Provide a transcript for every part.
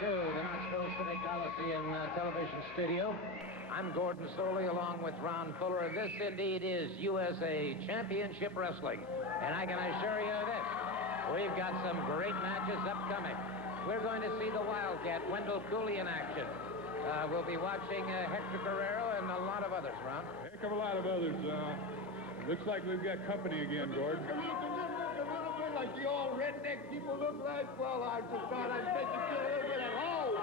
to the Knoxville City Coliseum television studio. I'm Gordon Soley along with Ron Fuller. This indeed is USA Championship Wrestling. And I can assure you this, we've got some great matches upcoming. We're going to see the Wildcat, Wendell Cooley, in action. We'll be watching Hector Guerrero and a lot of others, Ron. A heck of a lot of others. Looks like we've got company again, Gordon. Look a little bit like the old redneck people look like. Well, I just thought I'd bet you feel a little bit at home.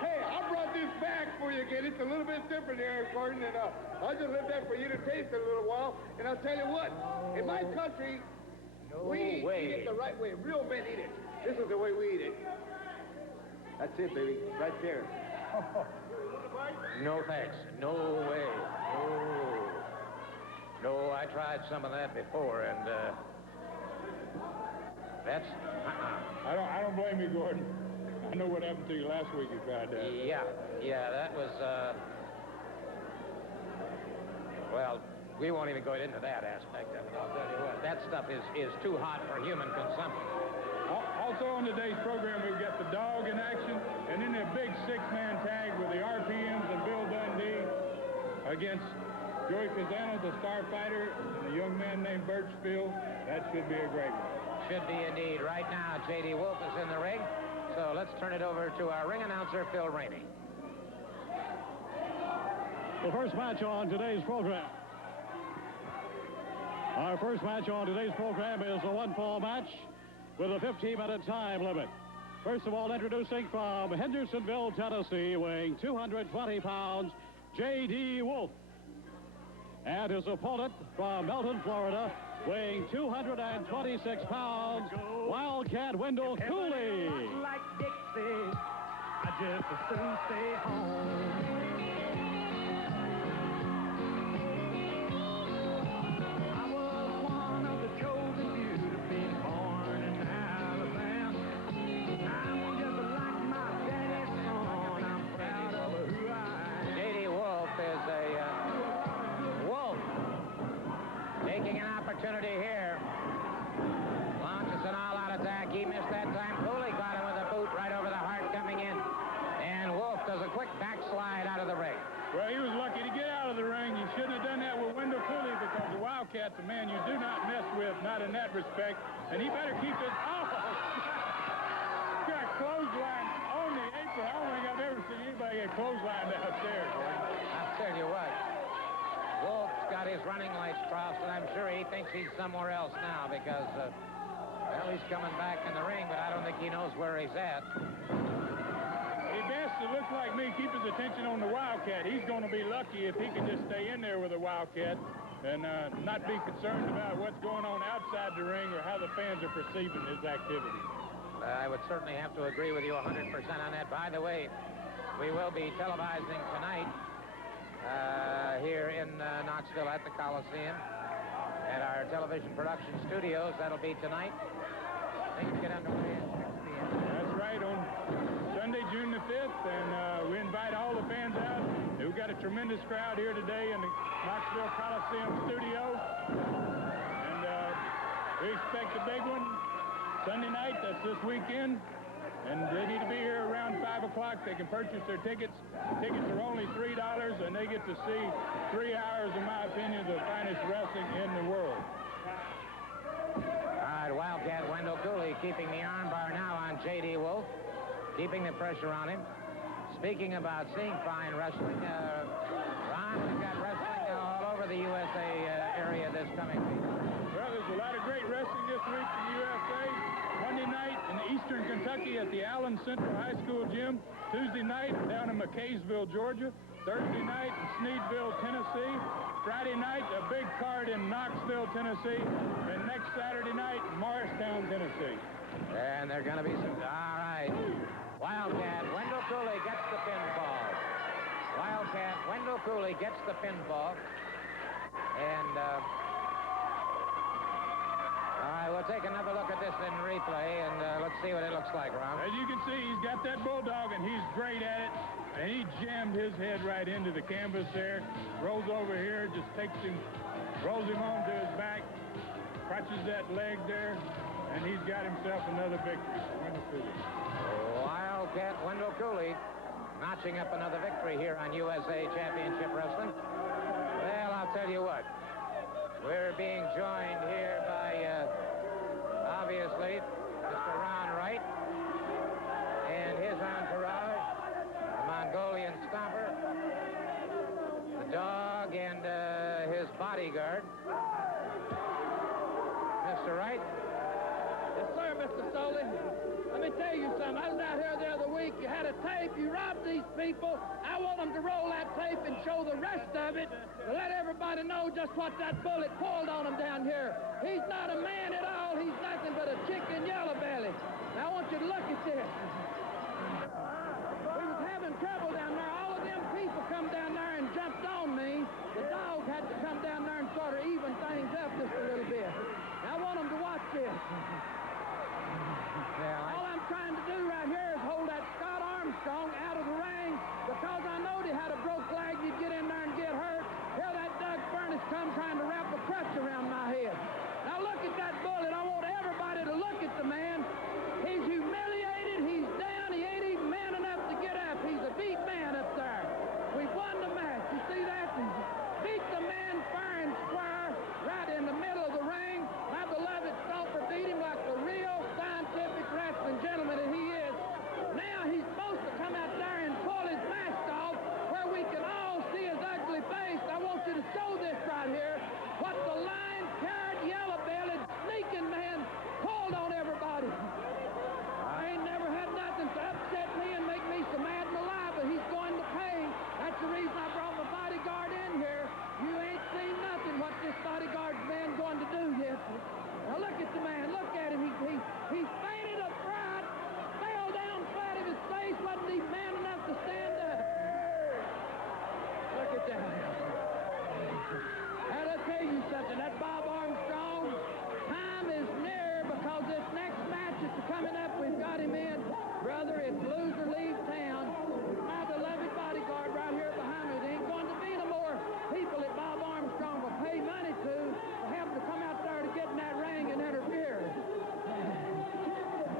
Hey, I brought this back for you again. It's a little bit different here, Gordon, and I'll just leave that for you to taste it a little while. And I'll tell you what, in my country, we eat it the right way. Real men eat it. This is the way we eat it. That's it, baby. Right there. No thanks. No way. No, I tried some of that before, and that's... I don't blame you, Gordon. I know what happened to you last week you tried that. Yeah, that was... Well, we won't even go into that aspect of it. I'll tell you what, that stuff is too hot for human consumption. Also on today's program, we've got the Dog in action, and then a big six-man tag with the RPMs and Bill Dundee against Joey Pisano, the Starfighter, and a young man named Birchfield. That should be a great one. Should be indeed. Right now, J.D. Wolf is in the ring, so let's turn it over to our ring announcer, Phil Ramey. The first match on today's program. Our first match on today's program is a one-fall match with a 15-minute time limit. First of all, introducing from Hendersonville, Tennessee, weighing 220 pounds, J.D. Wolf. And his opponent from Melton, Florida, weighing 226 pounds, Wildcat Wendell Cooley. Like Dixie, I just as soon stay home. Taking an opportunity here. Launches an all-out attack. He missed that time. Cooley got him with a boot right over the heart coming in. And Wolf does a quick backslide out of the ring. Well, he was lucky to get out of the ring. He shouldn't have done that with Wendell Cooley because the Wildcat's a man you do not mess with, not in that respect. And he better keep it. Oh, got clothesline on the apron. I don't think I've ever seen anybody get clotheslined out there. I'll tell you what. Wolf's got his running lights crossed, and I'm sure he thinks he's somewhere else now because, well, he's coming back in the ring, but I don't think he knows where he's at. He best, it looks like me, keep his attention on the Wildcat. He's going to be lucky if he can just stay in there with the Wildcat and not be concerned about what's going on outside the ring or how the fans are perceiving his activity. I would certainly have to agree with you 100% on that. By the way, we will be televising tonight here in Knoxville at the Coliseum at our television production studios. That'll be tonight. Things get underway at 6 p.m. That's right, on Sunday, June the 5th, and we invite all the fans out. We've got a tremendous crowd here today in the Knoxville Coliseum studio, and we expect a big one Sunday night. That's this weekend. And they need to be here around 5 o'clock. They can purchase their tickets. Tickets are only $3, and they get to see 3 hours, in my opinion, the finest wrestling in the world. All right, Wildcat Wendell Cooley keeping the armbar now on J.D. Wolf, keeping the pressure on him. Speaking about seeing fine wrestling, Ron, we've got wrestling all over the USA area this coming week. Well, there's a lot of great wrestling this week in the USA. Monday night in Eastern Kentucky at the Allen Central High School gym. Tuesday night down in McKaysville, Georgia. Thursday night in Sneedville, Tennessee. Friday night, a big card in Knoxville, Tennessee. And next Saturday night, Morristown, Tennessee. And they're going to be some... All right. Wildcat Wendell Cooley gets the pinfall. Wildcat Wendell Cooley gets the pinfall. And... all right, we'll take another look at this in replay, and let's see what it looks like, Ron. As you can see, he's got that bulldog, and he's great at it. And he jammed his head right into the canvas there. Rolls over here, just takes him, rolls him onto his back, crutches that leg there, and he's got himself another victory. Wendell Cooley. Wildcat Wendell notching up another victory here on USA Championship Wrestling. Well, I'll tell you what. We're being joined here by, obviously, Mr. Ron Wright and his entourage, the Mongolian Stomper, the dog, and his bodyguard. Mr. Wright? Yes, sir, Mr. Soley. Let me tell you something. I was out here the other week. You had a tape. You robbed these people. I want them to roll that tape and show the rest of it to let everybody know just what that bullet pulled on him down here. He's not a man at all. He's nothing but a chicken yellow belly. Now, I want you to look at this. We was having trouble down there. All of them people come down there and jumped on me. The dog had to come down there and sort of even things up just a little bit. Now, I want them to watch this. All I'm trying to do right here is hold that Scott Armstrong out of the ring because I know he had a broke leg. You'd get in there and get hurt. Here that Doug Furnace come trying to wrap a crutch around my head. Now look at that bullet. I want everybody to look at the man. He's humiliated. He's down. He ain't even man enough to get up. He's a beat man up there. We've won the match. You see that? Beat the man fair and square right in the middle of the ring. My beloved Stomper beat him like the real scientific wrestling gentleman that he is. Now he's supposed to come out there and pull his mask off where we can all see his ugly face. I want you to show this right here. What the lion-carried, yellow-bellied, sneaking man pulled on everybody. I ain't never had nothing to upset me and make me so mad and alive, but he's going to pay. That's the reason I brought my bodyguard in here. You ain't seen nothing what this bodyguard's man going to do yet. Now look at the man. Look at him. He fainted of fright, fell down flat of his face, wasn't even man enough to stand up. Look at that. Now, I'll tell you something. That Bob Armstrong, time is near because this next match is coming up. We've got him in. Brother, it's loser leave town. My beloved bodyguard right here behind me. There ain't going to be no more people that Bob Armstrong will pay money to have to come out there to get in that ring and interfere.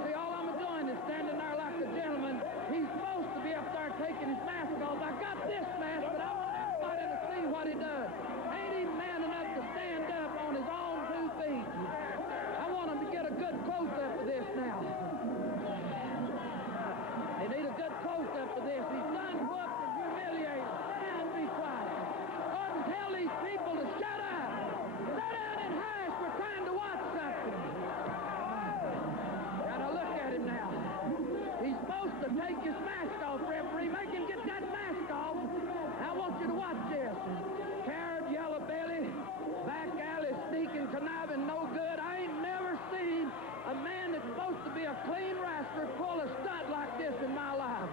See, all I'm doing is standing there like a gentleman. He's supposed to be up there taking his mask off. I got this mask, but I want everybody to see what he does. Ain't even man enough to stand up on his own 2 feet. I want him to get a good close-up of this now. They need a good close-up of this. He's done whooped and humiliated. And be quiet. Go ahead and tell these people to shut up. Sit down and hush. We're trying to watch something. Now look at him now. He's supposed to take his mask off, referee. Make him get that mask off. I want you to watch this. Carrot, yellow belly, back alley, sneaking, conniving, no good. I ain't never seen a man that's supposed to be a clean wrestler pull a stunt like this in my life.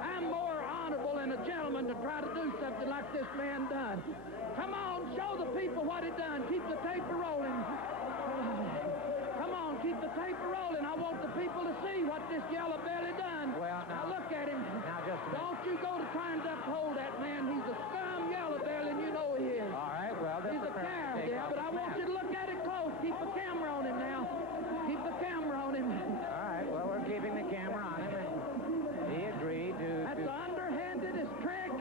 I'm more honorable than a gentleman to try to do something like this man done. Come on, show the people what he done. Keep the tape rolling. Come on, keep the tape rolling. I want the people to see what this yellow belly done. Well, now look at him. Now, just a minute. Don't you go to trying to uphold that man. He's a scum yellow belly, and you know he is. All right, well, He's a coward, yeah, but I want you to look at it close. Keep the camera on him now. Keep the camera on him. All right, well, we're keeping the camera on him, and he agreed to... That's the underhandedest trick,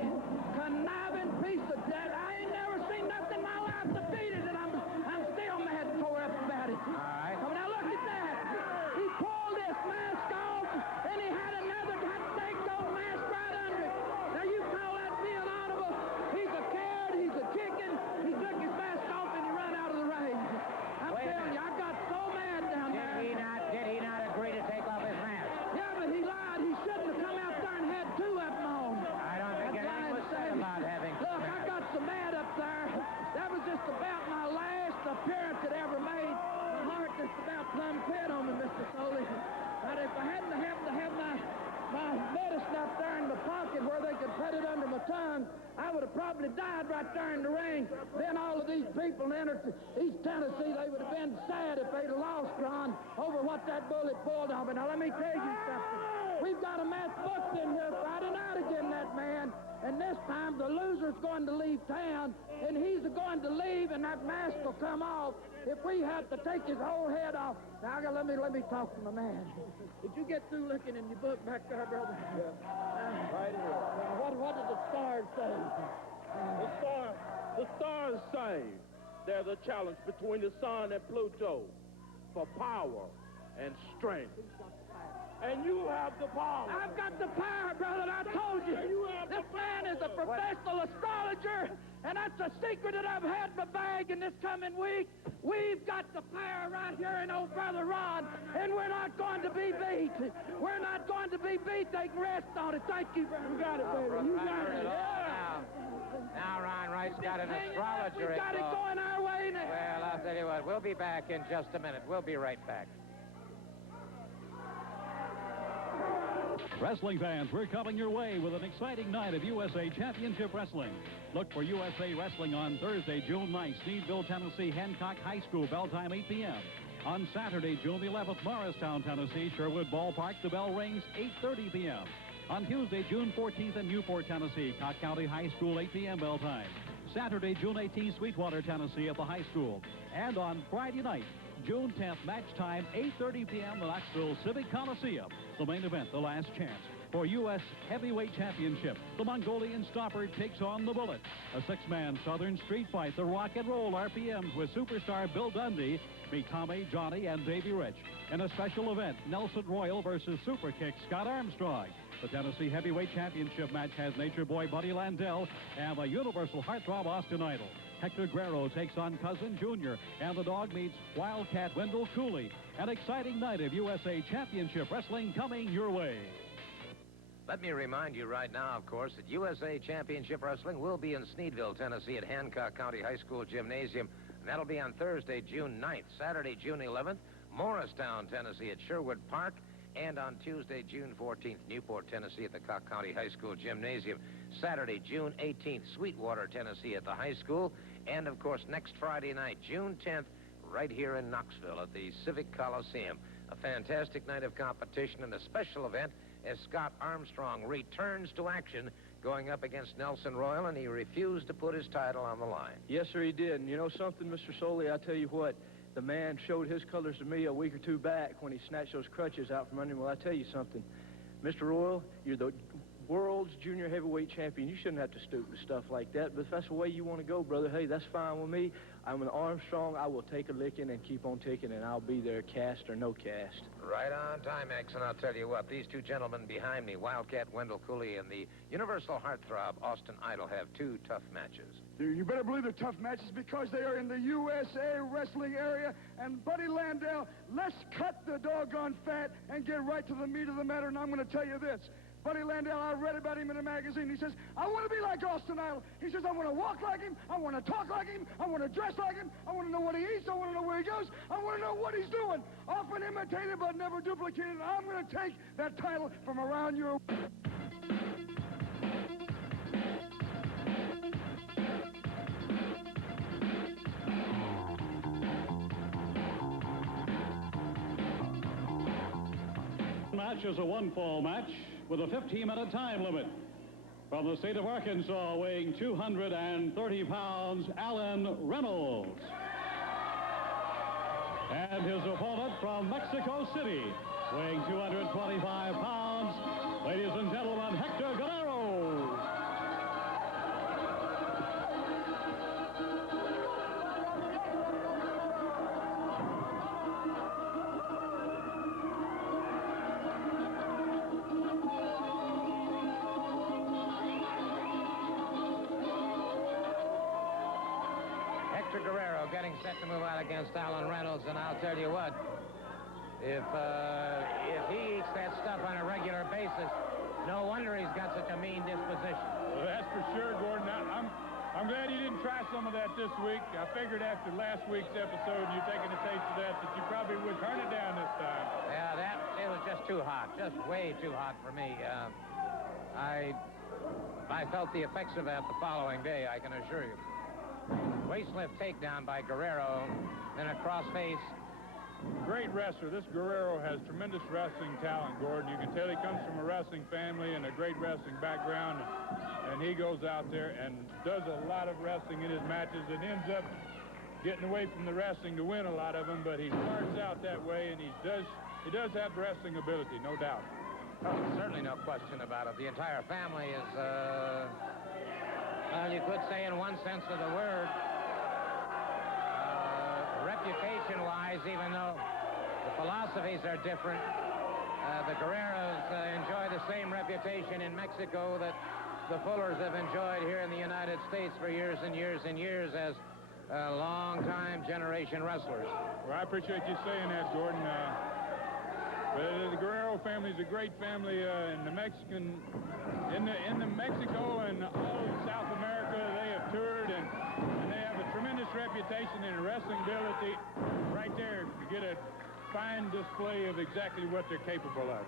conniving piece of that. I ain't never seen nothing in my life to beat it, and I'm still mad and tore up about it. All right. Come now look at that. He pulled this mask off, and he had another hot steak gold mask right under it. Now you call that being honorable? He's a coward. He's a chicken. He took his mask off and he run out of the ring. I'm telling you, I got so mad down there. Did he not agree to take off his mask? Yeah, but he lied. He shouldn't have come out there and had 2 of them on. I don't think anything was said about having... Look, I got so mad up there. That was just about my last appearance it ever made. My heart just about plumb quit on me, Mr. Soley. But if I hadn't happened to have my medicine up there in the pocket where they could put it under my tongue, I would have probably died right there in the ring. Then all of these people in East Tennessee, they would have been sad if they'd have lost, Ron, over what that bullet pulled on me. Now, let me tell you something. We've got a match booked in here Friday night again, that man. And this time the loser's going to leave town, and he's going to leave, and that mask will come off if we have to take his whole head off. Now, let me talk to my man. Did you get through looking in your book back there, brother? Yeah. Right here. What did the stars say? The stars say there's a challenge between the sun and Pluto for power and strength. And you have the power. I've got the power, brother, I told you. This man is a professional astrologer, and that's a secret that I've had in my bag in this coming week. We've got the power right here in old Brother Ron, and we're not going to be beat. We're not going to be beat. They can rest on it. Thank you, brother. You got it, baby. You got it. Now Ron Wright's got an astrologer. We've got it going our way now. Well, I'll tell you what. We'll be back in just a minute. We'll be right back. Wrestling fans, we're coming your way with an exciting night of USA Championship Wrestling. Look for USA Wrestling on Thursday, June 9th, Sneedville, Tennessee, Hancock High School, bell time 8 p.m. On Saturday, June 11th, Morristown, Tennessee, Sherwood Ballpark, the bell rings 8:30 p.m. On Tuesday, June 14th in Newport, Tennessee, Cott County High School, 8 p.m. bell time. Saturday, June 18th, Sweetwater, Tennessee at the high school. And on Friday night, June 10th, match time, 8:30 p.m., the Knoxville Civic Coliseum. The main event, the last chance for U.S. Heavyweight Championship. The Mongolian Stopper takes on the Bullet. A six-man Southern street fight, the Rock and Roll RPMs with superstar Bill Dundee. Meet Tommy, Johnny, and Davey Rich. In a special event, Nelson Royal versus Superkick Scott Armstrong. The Tennessee Heavyweight Championship match has Nature Boy Buddy Landell and the Universal Heartthrob Austin Idol. Hector Guerrero takes on Cousin Jr., and the Dog meets Wildcat Wendell Cooley. An exciting night of USA Championship Wrestling coming your way. Let me remind you right now, of course, that USA Championship Wrestling will be in Sneedville, Tennessee at Hancock County High School Gymnasium. And that'll be on Thursday, June 9th, Saturday, June 11th, Morristown, Tennessee at Sherwood Park, and on Tuesday, June 14th, Newport, Tennessee at the Cott County High School Gymnasium. Saturday, June 18th, Sweetwater, Tennessee at the high school. And, of course, next Friday night, June 10th, right here in Knoxville at the Civic Coliseum. A fantastic night of competition and a special event as Scott Armstrong returns to action going up against Nelson Royal, and he refused to put his title on the line. Yes, sir, he did. And you know something, Mr. Soley, I tell you what, the man showed his colors to me a week or two back when he snatched those crutches out from under him. Well, I tell you something, Mr. Royal, you're the world's junior heavyweight champion. You shouldn't have to stoop to stuff like that, but if that's the way you want to go, brother, hey, that's fine with me. I'm an Armstrong. I will take a licking and keep on ticking, and I'll be there, cast or no cast. Right on time, X, and I'll tell you what, these two gentlemen behind me, Wildcat Wendell Cooley and the Universal Heartthrob Austin Idol, have two tough matches. You better believe they're tough matches because they are in the USA wrestling area. And Buddy Landell, let's cut the doggone fat and get right to the meat of the matter. And I'm going to tell you this. Buddy Landell, I read about him in a magazine. He says, I want to be like Austin Idol. He says, I want to walk like him. I want to talk like him. I want to dress like him. I want to know what he eats. I want to know where he goes. I want to know what he's doing. Often imitated, but never duplicated. I'm going to take that title from around your... Match is a one-fall match with a 15-minute time limit. From the state of Arkansas, weighing 230 pounds, Alan Reynolds. And his opponent from Mexico City, weighing 225 pounds, ladies and gentlemen, Hector Guerrero. Hector Guerrero getting set to move out against Alan Reynolds, and I'll tell you what, if he eats that stuff on a regular basis, no wonder he's got such a mean disposition. Well, that's for sure, Gordon. I'm glad you didn't try some of that this week. I figured after last week's episode, you taking a taste of that you probably would turn it down this time. Yeah, it was just too hot, just way too hot for me. I felt the effects of that the following day, I can assure you. Waist lift takedown by Guerrero, then a crossface Great wrestler. This Guerrero has tremendous wrestling talent, Gordon. You can tell he comes from a wrestling family and a great wrestling background. And he goes out there and does a lot of wrestling in his matches and ends up getting away from the wrestling to win a lot of them. But he starts out that way, and he does have wrestling ability, no doubt. Oh, certainly no question about it. The entire family is, well, you could say in one sense of the word, reputation-wise, even though the philosophies are different, the Guerreros enjoy the same reputation in Mexico that the Fullers have enjoyed here in the United States for years and years and years as long-time generation wrestlers. Well, I appreciate you saying that, Gordon. But the Guerrero family is a great family in the Mexico and all of South America. They have toured, and they have a tremendous reputation in wrestling ability. Right there, you get a fine display of exactly what they're capable of.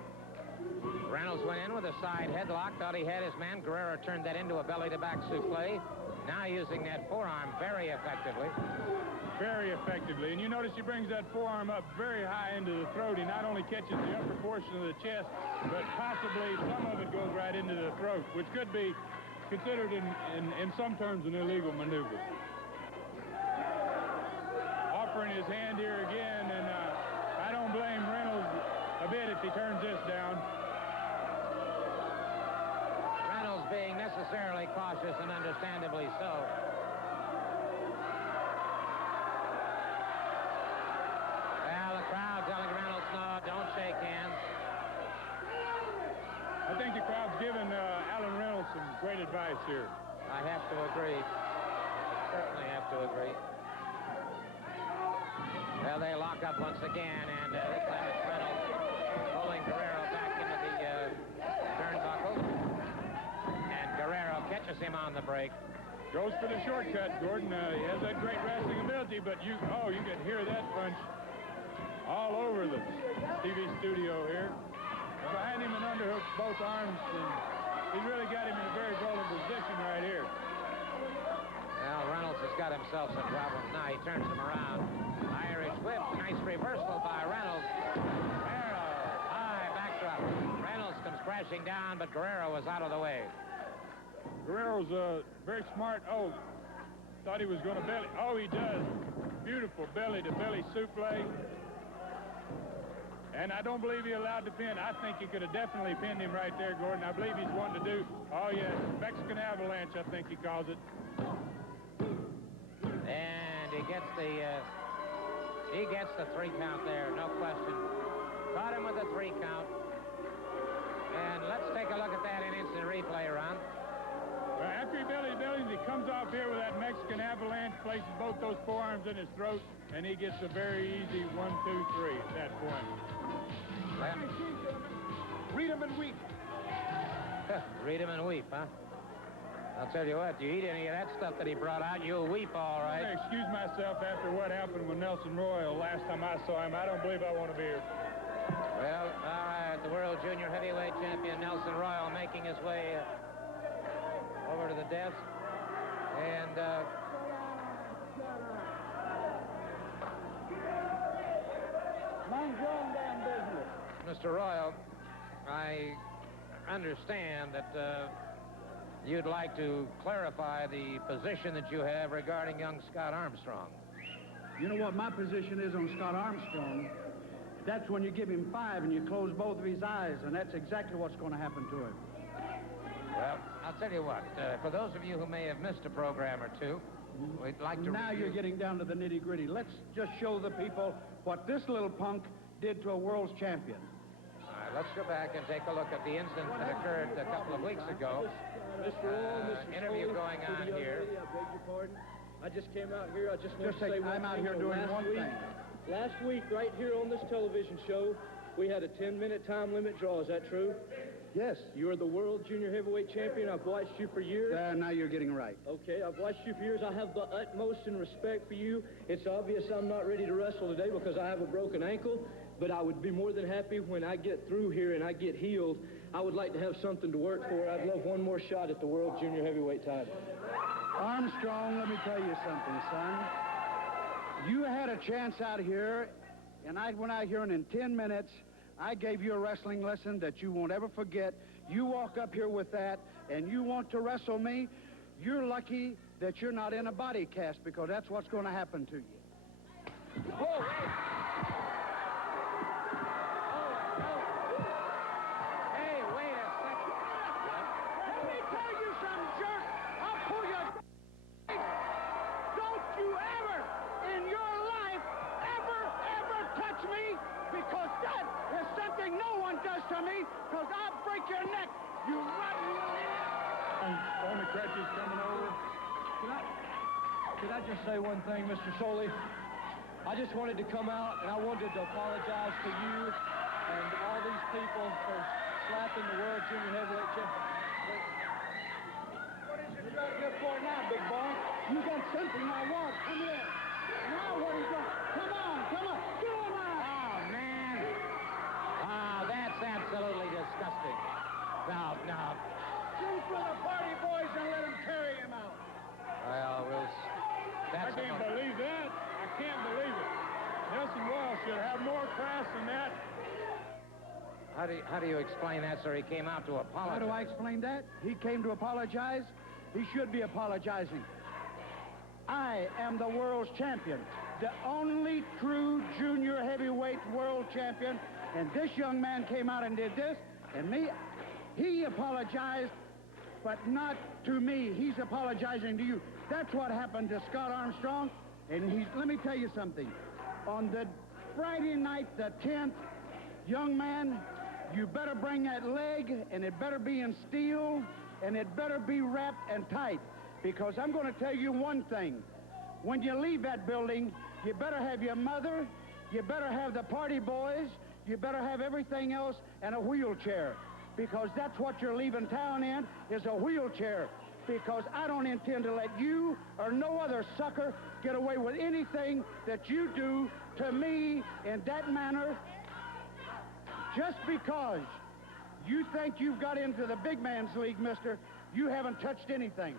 Reynolds went in with a side headlock, thought he had his man. Guerrero turned that into a belly-to-back souffle. Now using that forearm very effectively. Very effectively. And you notice he brings that forearm up very high into the throat. He not only catches the upper portion of the chest, but possibly some of it goes right into the throat, which could be considered in some terms an illegal maneuver. Offering his hand here again, and I don't blame Reynolds a bit if he turns this down. Reynolds being necessarily cautious, and understandably so. Well, the crowd telling Reynolds, no, don't shake hands. I think the crowd's given Alan Reynolds some great advice here. I have to agree. I certainly have to agree. Well, they lock up once again, and this time it's Reynolds pulling Guerrero back into the turnbuckle. And Guerrero catches him on the break. Goes for the shortcut, Gordon. He has that great wrestling ability, but you can hear that punch all over the TV studio here. Behind him and underhooks both arms, and he's really got him in a very vulnerable position right here. Well, Reynolds has got himself some problems now. He turns him around. Irish whip. Nice reversal by Reynolds. Guerrero. High backdrop. Reynolds comes crashing down, but Guerrero was out of the way. Guerrero's very smart. Oh, thought he was going to belly. Oh, he does. Beautiful belly-to-belly souffle. And I don't believe he allowed the pin. I think he could have definitely pinned him right there, Gordon. I believe he's wanting to do, oh, yes, Mexican avalanche, I think he calls it. And he gets the 3 count there, no question. Caught him with a 3 count. And let's take a look at that in instant replay, Ron. After he belly-bellies, he comes off here with that Mexican avalanche, places both those forearms in his throat, and he gets a very easy 1, 2, 3 at that point. Read him and weep. Read him and weep, huh? I'll tell you what, you eat any of that stuff that he brought out, you'll weep all right. I'm going to excuse myself after what happened with Nelson Royal last time I saw him. I don't believe I want to be here. Well, all right, the World Junior Heavyweight Champion Nelson Royal making his way over to the desk. And Mind your own damn business. Mr. Royal, I understand that you'd like to clarify the position that you have regarding young Scott Armstrong. You know what my position is on Scott Armstrong? That's when you give him 5 and you close both of his eyes, and that's exactly what's going to happen to him. Well, I'll tell you what, for those of you who may have missed a program or two, we'd like to Now you're getting down to the nitty-gritty. Let's just show the people what this little punk did to a world's champion. All right, let's go back and take a look at the incident that occurred a couple of weeks ago. Mr. Royal, Mr. Interview Foley, going to on the young here. lady, I beg your pardon. I just came out here. I just want Just to say take one time out thing. here doing one thing. Last week, right here on this television show, we had a 10-minute time limit draw. Is that true? Yes. You are the world junior heavyweight champion. I've watched you for years. Now you're getting right. Okay, I've watched you for years. I have the utmost in respect for you. It's obvious I'm not ready to wrestle today because I have a broken ankle, but I would be more than happy when I get through here and I get healed. I would like to have something to work for. I'd love one more shot at the world junior heavyweight title. Armstrong, let me tell you something, son. You had a chance out here and I went out here and in 10 minutes, I gave you a wrestling lesson that you won't ever forget. You walk up here with that, and you want to wrestle me, you're lucky that you're not in a body cast, because that's what's going to happen to you. Whoa! Hey, wait a second. Let me tell you something, jerk. I'll pull your... Don't you ever in your life ever touch me, because that is something no one does to me, because I'll break your neck, you rotten little idiot. Tony Crutches coming over. Could I just say one thing, Mr. Soley? I just wanted to come out, and I wanted to apologize to you and all these people for slapping the World Junior Heavyweight Champion. What is it you're out here for now, big boy? You got something I want. Come here. Now what are you doing? Come on. Get on out. Oh, man. That's absolutely disgusting. No. Shoot for the party boys and let them carry him out. Well, I can't believe that. I can't believe it. Nelson Royal should have more class than that. How do you explain that, sir? He came out to apologize. How do I explain that? He came to apologize. He should be apologizing. I am the world's champion, the only true junior heavyweight world champion, and this young man came out and did this, and he apologized, but not to me. He's apologizing to you. That's what happened to Scott Armstrong, and let me tell you something. On the Friday night, the 10th, young man, you better bring that leg, and it better be in steel, and it better be wrapped and tight, because I'm going to tell you one thing. When you leave that building, you better have your mother, you better have the party boys, you better have everything else, and a wheelchair, because that's what you're leaving town in, is a wheelchair, because I don't intend to let you or no other sucker get away with anything that you do to me in that manner. Just because you think you've got into the big man's league, mister, you haven't touched anything.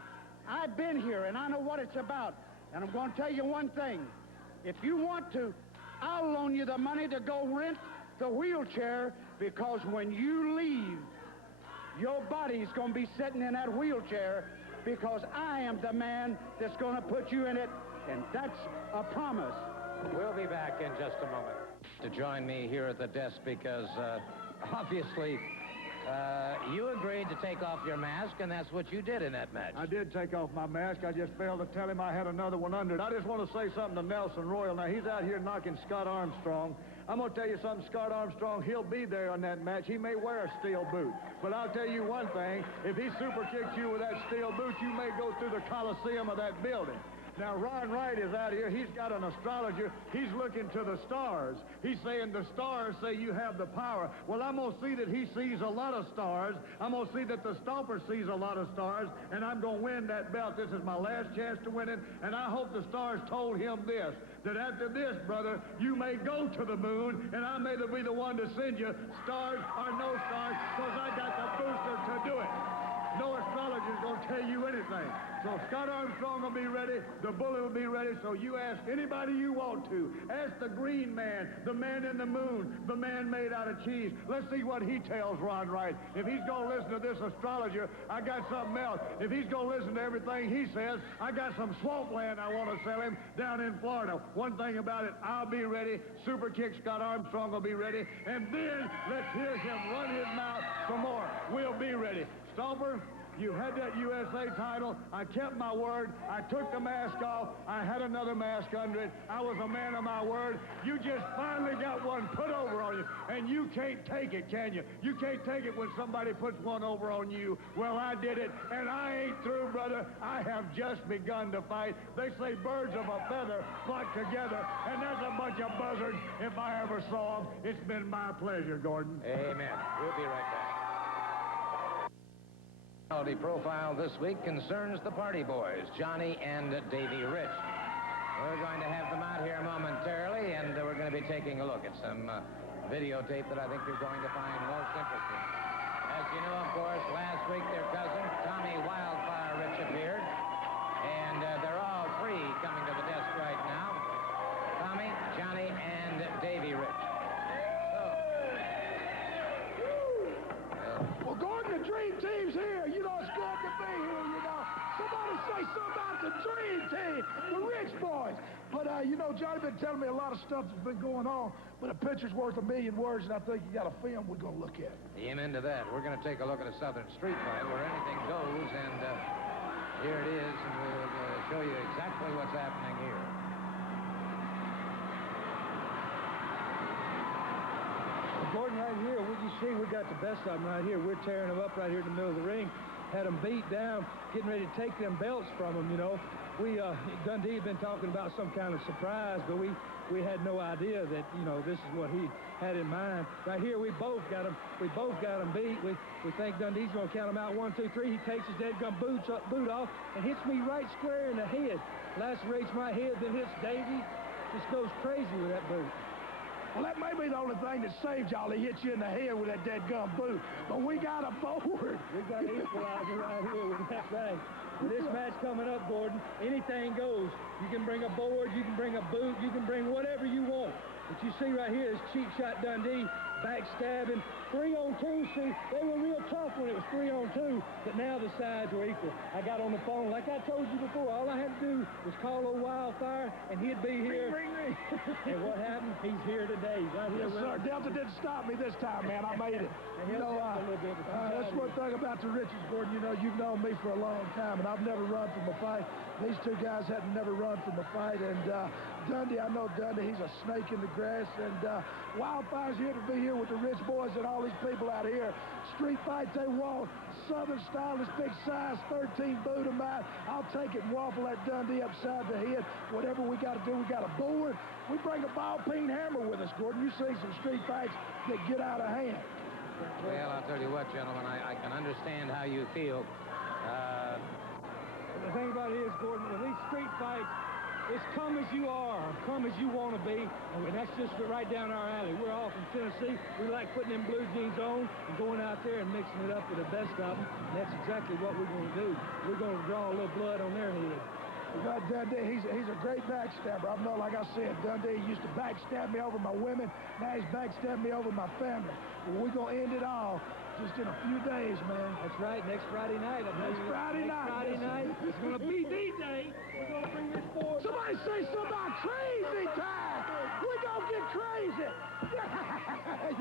I've been here, and I know what it's about. And I'm going to tell you one thing. If you want to, I'll loan you the money to go rent the wheelchair, because when you leave, your body's going to be sitting in that wheelchair, because I am the man that's going to put you in it, and that's a promise. We'll be back in just a moment to join me here at the desk, because obviously you agreed to take off your mask, and that's what you did in that match. I did take off my mask. I just failed to tell him I had another one under it. I just want to say something to Nelson Royal. Now, he's out here knocking Scott Armstrong. I'm going to tell you something, Scott Armstrong, he'll be there on that match. He may wear a steel boot. But I'll tell you one thing, if he super kicks you with that steel boot, you may go through the Coliseum of that building. Now, Ron Wright is out here. He's got an astrologer. He's looking to the stars. He's saying the stars say you have the power. Well, I'm going to see that he sees a lot of stars. I'm going to see that the Stomper sees a lot of stars, and I'm going to win that belt. This is my last chance to win it, and I hope the stars told him this, that after this, brother, you may go to the moon, and I may be the one to send you stars or no stars, because I got the booster to do it. No astrologer's going to tell you anything. So Scott Armstrong will be ready. The Bullet will be ready. So you ask anybody you want to. Ask the Green Man, the Man in the Moon, the man made out of cheese. Let's see what he tells Ron Wright. If he's going to listen to this astrologer, I got something else. If he's going to listen to everything he says, I got some swampland I want to sell him down in Florida. One thing about it, I'll be ready. Super Kick Scott Armstrong will be ready. And then let's hear him run his mouth some more. We'll be ready. Stomper, you had that USA title. I kept my word. I took the mask off. I had another mask under it. I was a man of my word. You just finally got one put over on you, and you can't take it, can you? You can't take it when somebody puts one over on you. Well, I did it, and I ain't through, brother. I have just begun to fight. They say birds of a feather flock together, and that's a bunch of buzzards if I ever saw them. It's been my pleasure, Gordon. Amen. We'll be right back. The profile this week concerns the Party Boys, Johnny and Davy Rich. We're going to have them out here momentarily, and we're going to be taking a look at some videotape that I think you're going to find most interesting. As you know, of course, last week their cousin, Tommy Wildfire Rich, appeared, and they're all three coming to the desk right now. Tommy, Johnny, and Davy Rich. the Dream Team, the Rich Boys. But, you know, Johnny been telling me a lot of stuff that's been going on, but a picture's worth a million words, and I think you got a film we're going to look at. Amen to that. We're going to take a look at a Southern street fight where anything goes, and here it is, and we'll show you exactly what's happening here. Gordon, right here, what you see, we got the best of them right here. We're tearing them up right here in the middle of the ring. Had them beat down, getting ready to take them belts from them, you know. Dundee had been talking about some kind of surprise, but we had no idea that, you know, this is what he had in mind. Right here, we both got him beat. We think Dundee's going to count him out 1, 2, 3. He takes his dead gun boot off and hits me right square in the head. Lacerates my head, then hits Davey. Just goes crazy with that boot. Well, that may be the only thing that saved y'all. He hit you in the head with that dead gun boot. But we got a board. We got an equalizer right here with that thing. With this match coming up, Gordon, anything goes. You can bring a board, you can bring a boot, you can bring whatever you want. But you see right here is Cheap Shot Dundee backstabbing. 3-on-2, see, they were real tough when it was 3-on-2, but now the sides were equal. I got on the phone, like I told you before, all I had to do was call old Wildfire, and he'd be here. Ring, ring, ring. And what happened? He's here today. Right here. Yes, sir. Delta didn't stop me this time, man. I made it. You know, that's one thing about the Riches, Gordon. You know, you've known me for a long time, and I've never run from a fight. These two guys hadn't never run from a fight, and Dundee, I know Dundee, he's a snake in the grass, and Wildfire's here to be here with the Rich Boys and all these people out here. Street fight they want, Southern style, this big size 13 boot of mine. I'll take it and waffle that Dundee upside the head. Whatever we got to do, we got a board. We bring a ball-peen hammer with us, Gordon. You see some street fights that get out of hand. Well, I'll tell you what, gentlemen, I can understand how you feel. The thing about it is, Gordon, with these street fights, it's come as you are, come as you want to be, and that's just right down our alley. We're all from Tennessee. We like putting them blue jeans on and going out there and mixing it up with the best of them. And that's exactly what we're going to do. We're going to draw a little blood on their head. We got Dundee. He's a great backstabber. I know, like I said, Dundee used to backstab me over my women. Now he's backstabbing me over my family. Well, we're going to end it all just in a few days, man. That's right. Next Friday night. Next Friday night. It's going to be the day. We're going to bring this forward. Somebody say something about crazy time. We're going to get crazy.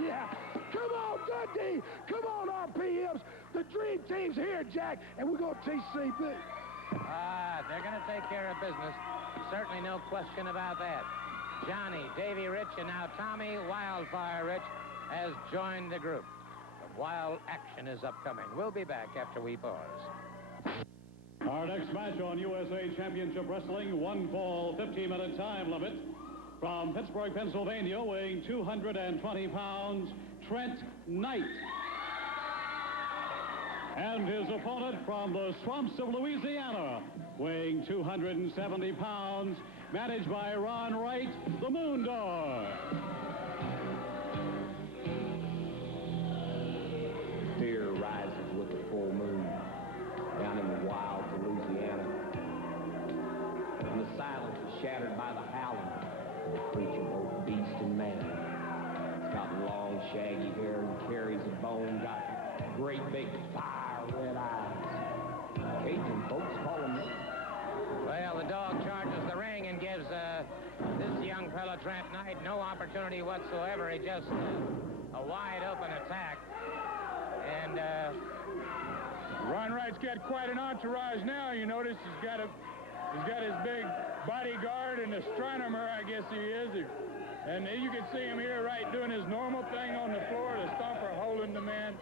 Yeah. Come on, Dundee. Come on, RPMs. The Dream Team's here, Jack, and we're going to TCB. They're going to take care of business. Certainly no question about that. Johnny, Davey Rich, and now Tommy Wildfire Rich has joined the group. The wild action is upcoming. We'll be back after we pause. Our next match on USA Championship Wrestling, 1 fall, 15-minute time limit. From Pittsburgh, Pennsylvania, weighing 220 pounds, Trent Knight. And his opponent from the swamps of Louisiana, weighing 270 pounds, managed by Ron Wright, the Moondog. Fear rises with the full moon down in the wilds of Louisiana. And the silence is shattered by the howling of a creature both beast and man. It's got long, shaggy hair and carries a bone, got great big fire-red eyes. Cajun folks call him that. Well, the dog charges the ring and gives this young fella, Trent Knight, no opportunity whatsoever. He just a wide-open attack. And Ron Wright's got quite an entourage now. You notice he's got his big bodyguard and astronomer, I guess he is. And you can see him here, right, doing his normal thing on the floor. The stomper holding the man.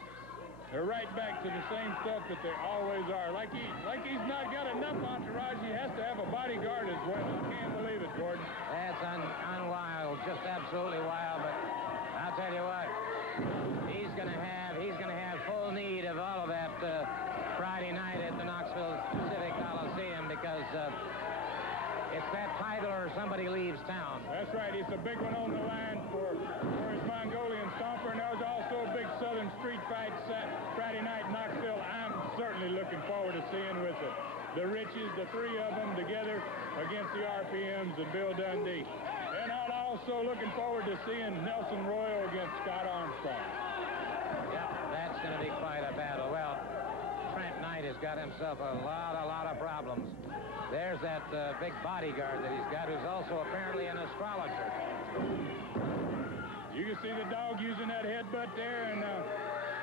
They're right back to the same stuff that they always are. Like he's not got enough entourage, he has to have a bodyguard as well. I can't believe it, Gordon. That's unwild, just absolutely wild. But I'll tell you what, he's gonna have full need of all of that Friday night at the Knoxville Civic Coliseum because it's that title or somebody leaves town. That's right. It's a big one on the line for his Mongolian stomper. And there's also a big Southern street fight set Friday night in Knoxville. I'm certainly looking forward to seeing with the Riches, the three of them together against the RPMs and Bill Dundee. And I'm also looking forward to seeing Nelson Royal against Scott Armstrong. Yep, that's going to be quite a battle. Well, Trent Knight has got himself a lot of problems. There's that big bodyguard that he's got, who's also apparently an astrologer. You can see the dog using that headbutt there, and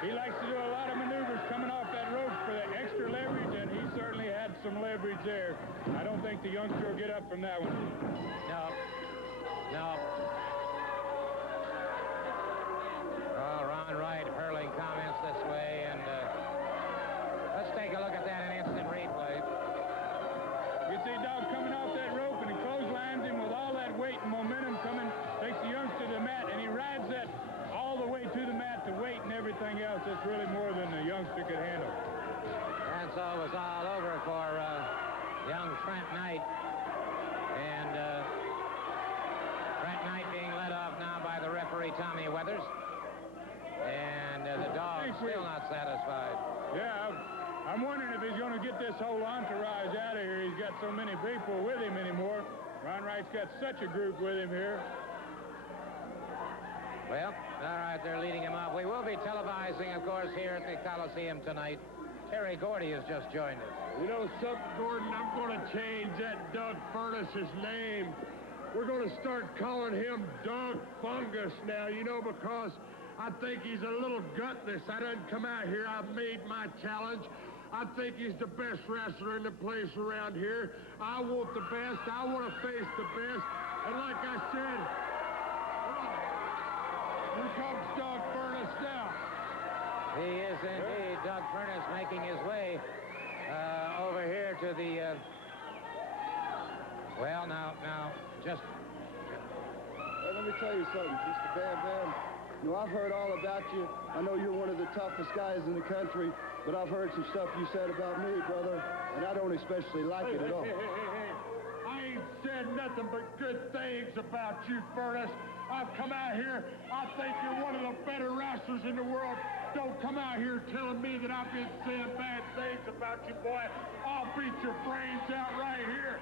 he likes to do a lot of maneuvers coming off that rope for the extra leverage, and he certainly had some leverage there. I don't think the youngster will get up from that one. No. Oh, Ron Wright hurling comments this way, and let's take a look at that in instant replay. You see dog coming off that rope, and he clotheslines him with all that weight and momentum coming, takes the youngster to the mat, and he rides that all the way to the mat, the weight and everything else. That's really more than the youngster could handle. And so it was all over for young Trent Knight. And Trent Knight being led off now by the referee, Tommy Weathers. And the dog still not satisfied. Yeah, I'm wondering if he's going to get this whole entourage out of here. He's got so many people with him anymore. Ron Wright's got such a group with him here. Well, all right, they're leading him off. We will be televising, of course, here at the Coliseum tonight. Terry Gordy has just joined us. You know something, Gordon? I'm going to change that Doug Furness's name. We're going to start calling him Doug Fungus now, you know, because I think he's a little gutless. I didn't come out here. I made my challenge. I think he's the best wrestler in the place around here. I want the best. I want to face the best. And like I said, here comes Doug Furness now. He is indeed Doug Furness making his way over here to the... well, now, just... Hey, let me tell you something, Mr. Bam Bam. You know, I've heard all about you. I know you're one of the toughest guys in the country, but I've heard some stuff you said about me, brother, and I don't especially like it at all. Hey. I ain't said nothing but good things about you, Furness. I've come out here. I think you're one of the better wrestlers in the world. Don't come out here telling me that I've been saying bad things about you, boy. I'll beat your brains out right here.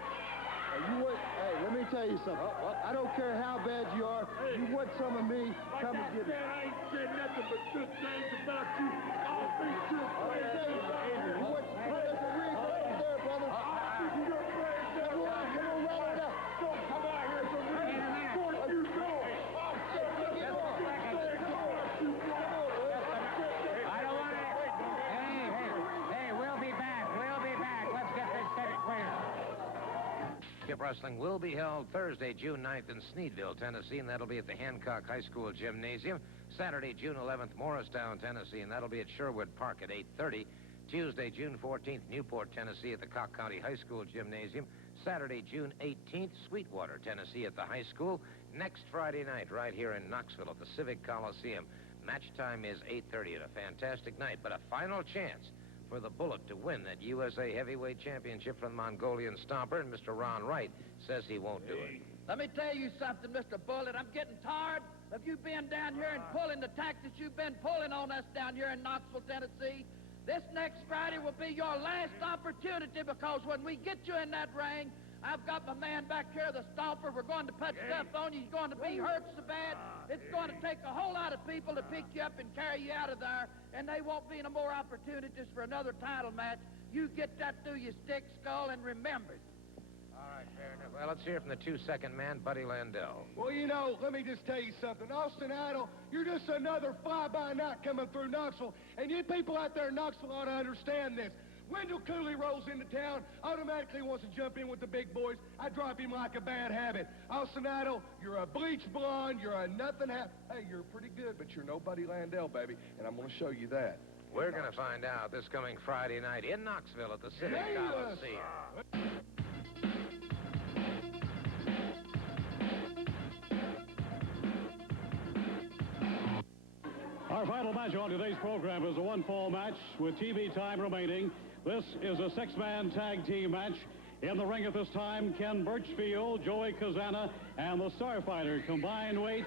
Hey, let me tell you something. I don't care how bad you are. You want some of me, come and get it. I ain't said nothing but good things about you. I'll beat your brains out here. You want some of the ring right there, brother? I'll beat your brains out right here. Don't come out here to ring. Don't you know? I'll say nothing but good things about you, brother. I don't want to... Hey, we'll be back. Let's get this set clear. Championship Wrestling will be held Thursday, June 9th in Sneedville, Tennessee, and that'll be at the Hancock High School Gymnasium. Saturday, June 11th, Morristown, Tennessee, and that'll be at Sherwood Park at 8:30. Tuesday, June 14th, Newport, Tennessee at the Cock County High School Gymnasium. Saturday, June 18th, Sweetwater, Tennessee at the high school. Next Friday night, right here in Knoxville at the Civic Coliseum. Match time is 8:30 and a fantastic night, but a final chance for the Bullet to win that USA Heavyweight Championship from the Mongolian Stomper, and Mr. Ron Wright says he won't do it. Let me tell you something, Mr. Bullet. I'm getting tired of you being down here and pulling the tactics you've been pulling on us down here in Knoxville, Tennessee. This next Friday will be your last opportunity, because when we get you in that ring, I've got my man back here, the Stomper. We're going to put stuff on you. You're going to be hurt so bad. It's going to take a whole lot of people to pick you up and carry you out of there, and they won't be no more opportunities for another title match. You get that through your stick, Skull, and remember it. All right, fair enough. Well, let's hear from the 2-second man, Buddy Landell. Well, you know, let me just tell you something. Austin Idol, you're just another fly-by-night coming through Knoxville, and you people out there in Knoxville ought to understand this. Wendell Cooley rolls into town, automatically wants to jump in with the big boys. I drop him like a bad habit. Austin Idol, you're a bleach blonde, you're a nothing Hey, you're pretty good, but you're no Buddy Landell, baby, and I'm going to show you that. We're going to find out this coming Friday night in Knoxville at the Civic Coliseum. Our final match on today's program is a one-fall match with TV time remaining. This is a six-man tag team match. In the ring at this time, Ken Birchfield, Joey Kazana, and the Starfighter. Combined weight,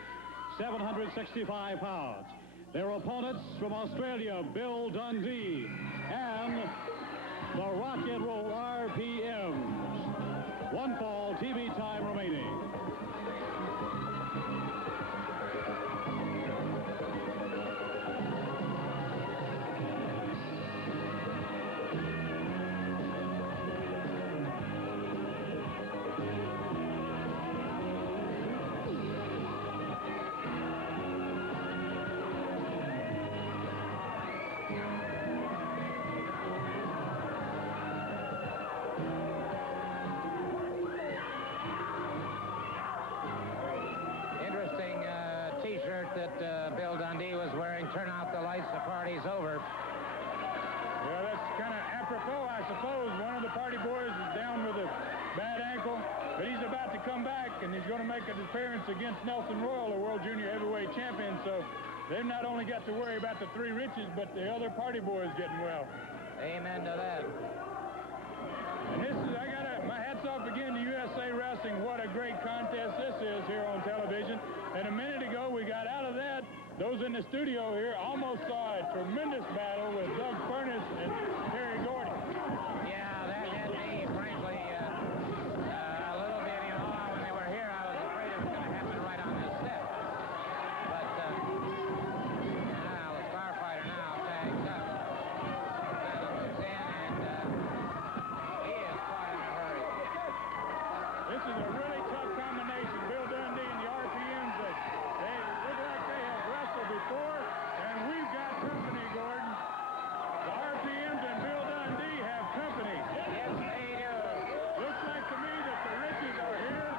765 pounds. Their opponents from Australia, Bill Dundee and the Rock and Roll RPMs. One fall, TV time remaining. make an appearance against Nelson Royal, the World Junior Heavyweight Champion. So they've not only got to worry about the three Riches, but the other party boys getting well. Amen to that. And this is, my hats off again to USA Wrestling. What a great contest this is here on television. And a minute ago, we got out of that. Those in the studio here almost saw a tremendous battle with Doug Furnace and Terry Gordy. Yeah, that had me, frankly, a little bit in awe when they were here. I was afraid it was going to happen right on this set. But now the Starfighter now tags up. Santa moves in, and he is caught in a hurry. This is a really tough combination. Bill Dundee and the RPMs, they look like they have wrestled before, and we've got company, Gordon. The RPMs and Bill Dundee have company. Yes, they do. Looks like to me that the Riches are here.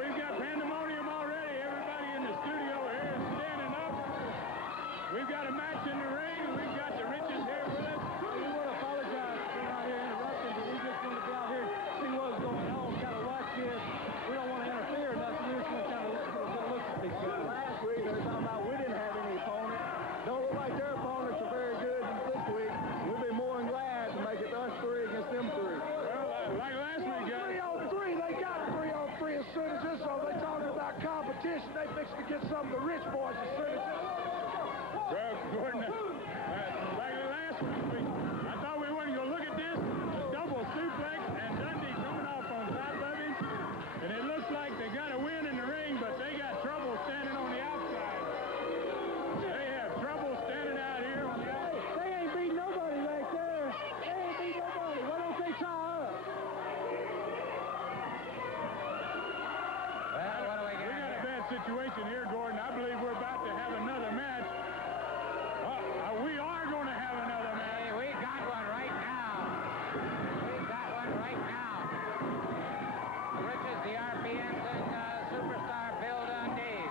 We've got pandemonium already. Everybody in the studio here is standing up. We've got a match in the ring. We've got the Riches here with us. We want to apologize for out here interrupting, but we just want to be out here, see what's going on, kind of watch this. We don't want to interfere or nothing. We just want to kind of look at these guys. Last week, they were talking about we didn't have any opponent. Don't look like their opponents are very good this week. We'd be more than glad to make it us three against them three. Well, like last week, guys. 3-on-3, they got 3-on-3 as soon as this, so they talking about competition. They fixing to get some of the rich boys as soon as this. Well, Gordon, like last week, I thought we weren't going to look at this. A double suplex and Dundee coming off on top of him. And it looks like they got a win in the ring, but they got trouble standing on the outside. They have trouble standing out here on the outside. They ain't beat nobody back there. They ain't beat nobody. Why don't they try us? Well, what do we got? We got a bad situation here, Gordon. I believe we're about to have another match. We are going to have another match. Hey, we got one right now. We got one right now. The Riches, the RPMs, and superstar Bill Dundee.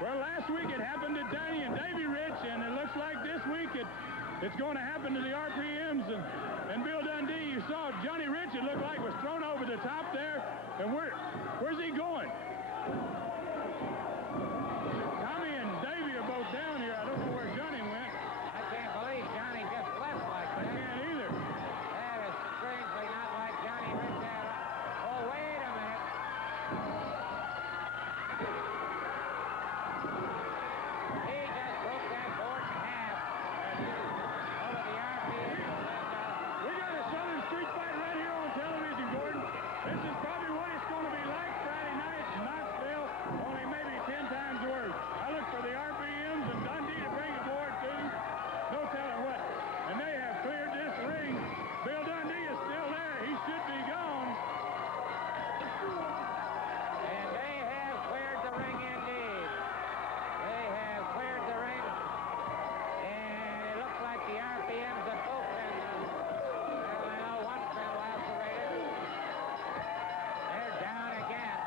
Well, last week it happened to Danny and Davey Rich, and it looks like this week it's going to happen to the RPMs and Bill Dundee. You saw Johnny Rich, it looked like, was thrown over the top there. And where's he going? Tommy and Davey are both down here. I don't know where Johnny went. I can't believe Johnny just left like I that. can't either. That is strangely not like Johnny Rich. Oh, wait a minute. He just broke that board in half over the RPMs. We got a Southern street fight right here on television, Gordon. This is probably what it's going to be like Friday night in Knoxville, only maybe 10 times worse. I look for the RPMs and Dundee to bring aboard, too. No telling what. And they have cleared this ring. Bill Dundee is still there. He should be gone. And they have cleared the ring indeed. They have cleared the ring. And it looks like the RPMs have both been, well, I know one's been lacerated. They're down again.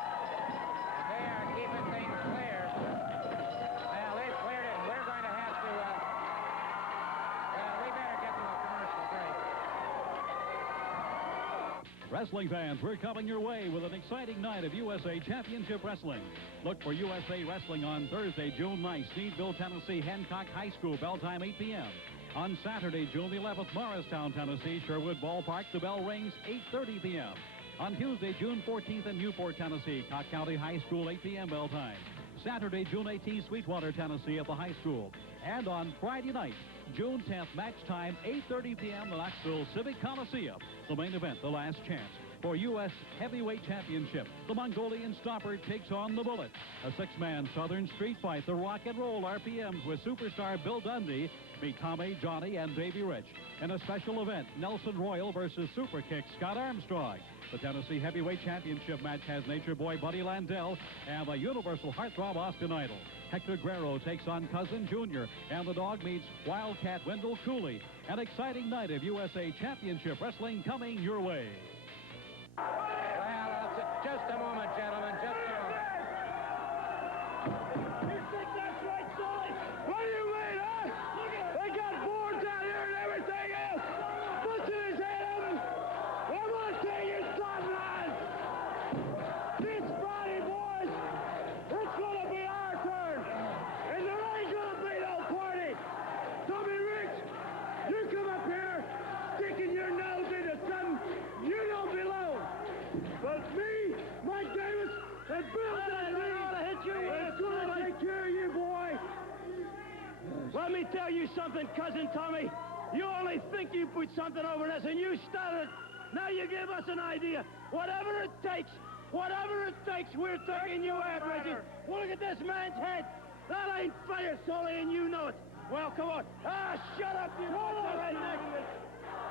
And they are keeping things clear. Well, they've cleared it, and we're going to have to, well, we better get to a commercial break. Wrestling fans, we're coming your way with an exciting night of USA Championship Wrestling. Look for USA Wrestling on Thursday, June 9th, Sneedville, Tennessee, Hancock High School, bell time 8 p.m. On Saturday, June 11th, Morristown, Tennessee, Sherwood Ballpark, the bell rings 8:30 p.m. On Tuesday, June 14th in Newport, Tennessee, Cock County High School, 8 p.m. bell time. Saturday, June 18th, Sweetwater, Tennessee, at the high school. And on Friday night, June 10th, match time, 8:30 p.m., the Knoxville Civic Coliseum. The main event, the last chance for U.S. Heavyweight Championship. The Mongolian Stopper takes on the Bullet. A six-man Southern street fight, the Rock and Roll RPMs with superstar Bill Dundee meet Tommy, Johnny, and Davey Rich. In a special event, Nelson Royal versus Superkick Scott Armstrong. The Tennessee Heavyweight Championship match has Nature Boy Buddy Landell and the Universal Heartthrob Austin Idol. Hector Guerrero takes on Cousin Jr., and the Dog meets Wildcat Wendell Cooley. An exciting night of USA Championship Wrestling coming your way. Well, just a moment, gentlemen, just a moment. You think that's right, Sully? What do you mean, huh? They got boards out here and everything else. What's in his head of them? I'm going to tell you tell you something, Cousin Tommy. You only think you put something over us, and you started. Now you give us an idea. Whatever it takes, we're taking you out, Reggie. Well, look at this man's head. That ain't fair, Sully, and you know it. Well, come on. Ah, shut up, you redneck.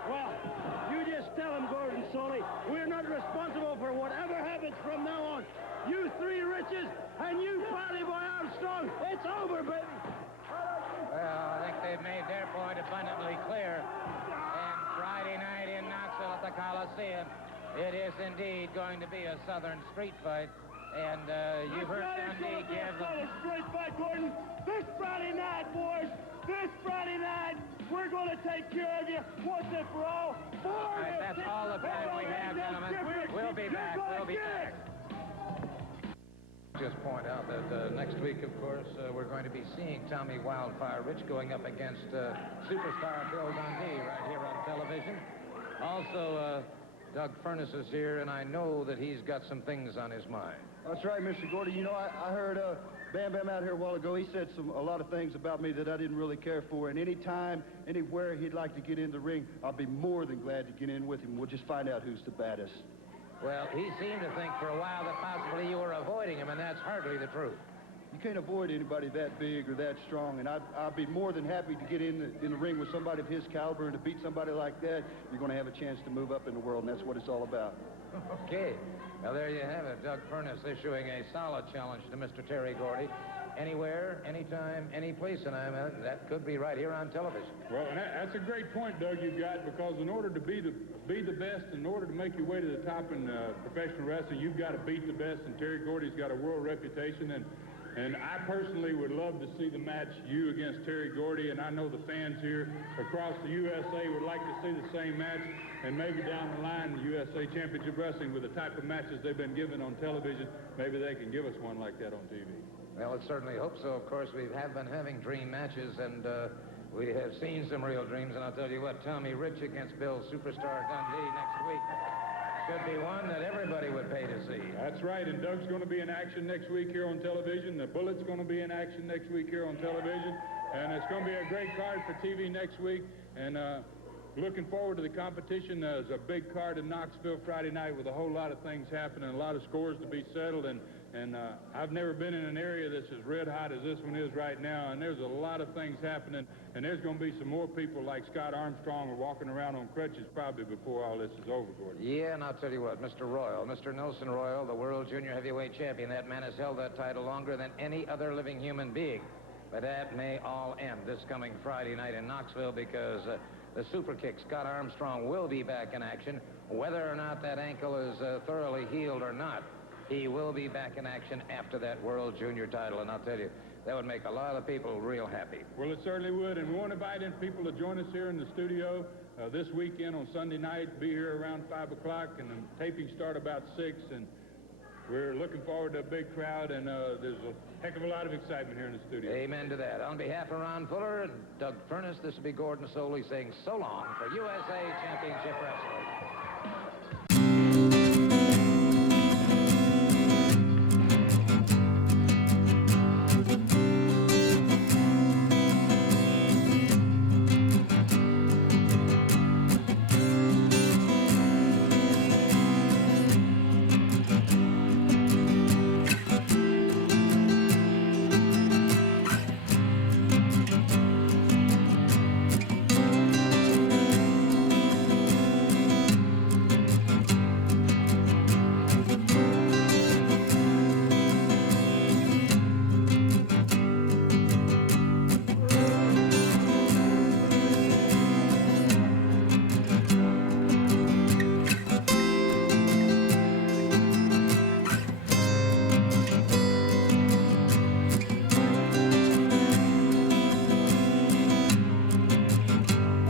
Well, you just tell him, Gordon Sully, we're not responsible for whatever happens from now on. You three riches, and you Party Boy Armstrong, it's over, baby. Well, I think they've made their point abundantly clear. And Friday night in Knoxville at the Coliseum, it is indeed going to be a Southern street fight. And you've heard Dundee give them... Street fight, Gordon. This Friday night, boys, this Friday night, we're going to take care of you once and for all. All right, that's all the time we have, gentlemen. We'll be back. We'll be back. Just point out that next week, of course, we're going to be seeing Tommy Wildfire Rich going up against superstar Bill Dundee right here on television. Also, Doug Furness is here, and I know that he's got some things on his mind. That's right, Mr. Gordy. You know, I heard Bam Bam out here a while ago. He said a lot of things about me that I didn't really care for. And anytime, anywhere he'd like to get in the ring, I'll be more than glad to get in with him. We'll just find out who's the baddest. Well, he seemed to think for a while that possibly you were avoiding him, and that's hardly the truth. You can't avoid anybody that big or that strong, and I'd be more than happy to get in the ring with somebody of his caliber, and to beat somebody like that, you're going to have a chance to move up in the world, and that's what it's all about. Okay. Well, there you have it. Doug Furness issuing a solid challenge to Mr. Terry Gordy. Anywhere, anytime, any place, and that could be right here on television. Well, and that's a great point, Doug, you've got, because in order to be the best, in order to make your way to the top in professional wrestling, you've got to beat the best, and Terry Gordy's got a world reputation, and I personally would love to see the match, you against Terry Gordy, and I know the fans here across the USA would like to see the same match, and maybe down the line, the USA Championship Wrestling, with the type of matches they've been given on television, maybe they can give us one like that on TV. Well, let's certainly hope so. Of course, we have been having dream matches, and we have seen some real dreams, and I'll tell you what, Tommy Rich against Bill Superstar Dundee next week should be one that everybody would pay to see. That's right, and Doug's going to be in action next week here on television. The Bullet's going to be in action next week here on television, and it's going to be a great card for TV next week, and looking forward to the competition. There's a big card in Knoxville Friday night with a whole lot of things happening, a lot of scores to be settled, and I've never been in an area that's as red hot as this one is right now, and there's a lot of things happening, and there's going to be some more people like Scott Armstrong are walking around on crutches probably before all this is over, Gordon. Yeah, and I'll tell you what, Mr. Royal, Mr. Nelson Royal, the world junior heavyweight champion, that man has held that title longer than any other living human being. But that may all end this coming Friday night in Knoxville, because the super kick, Scott Armstrong, will be back in action. Whether or not that ankle is thoroughly healed or not, he will be back in action after that world junior title, and I'll tell you, that would make a lot of people real happy. Well, it certainly would, and we want to invite in people to join us here in the studio this weekend on Sunday night. Be here around 5 o'clock, and the tapings start about 6, and we're looking forward to a big crowd, and there's a heck of a lot of excitement here in the studio. Amen to that. On behalf of Ron Fuller and Doug Furness, this will be Gordon Solie saying so long for USA Championship Wrestling.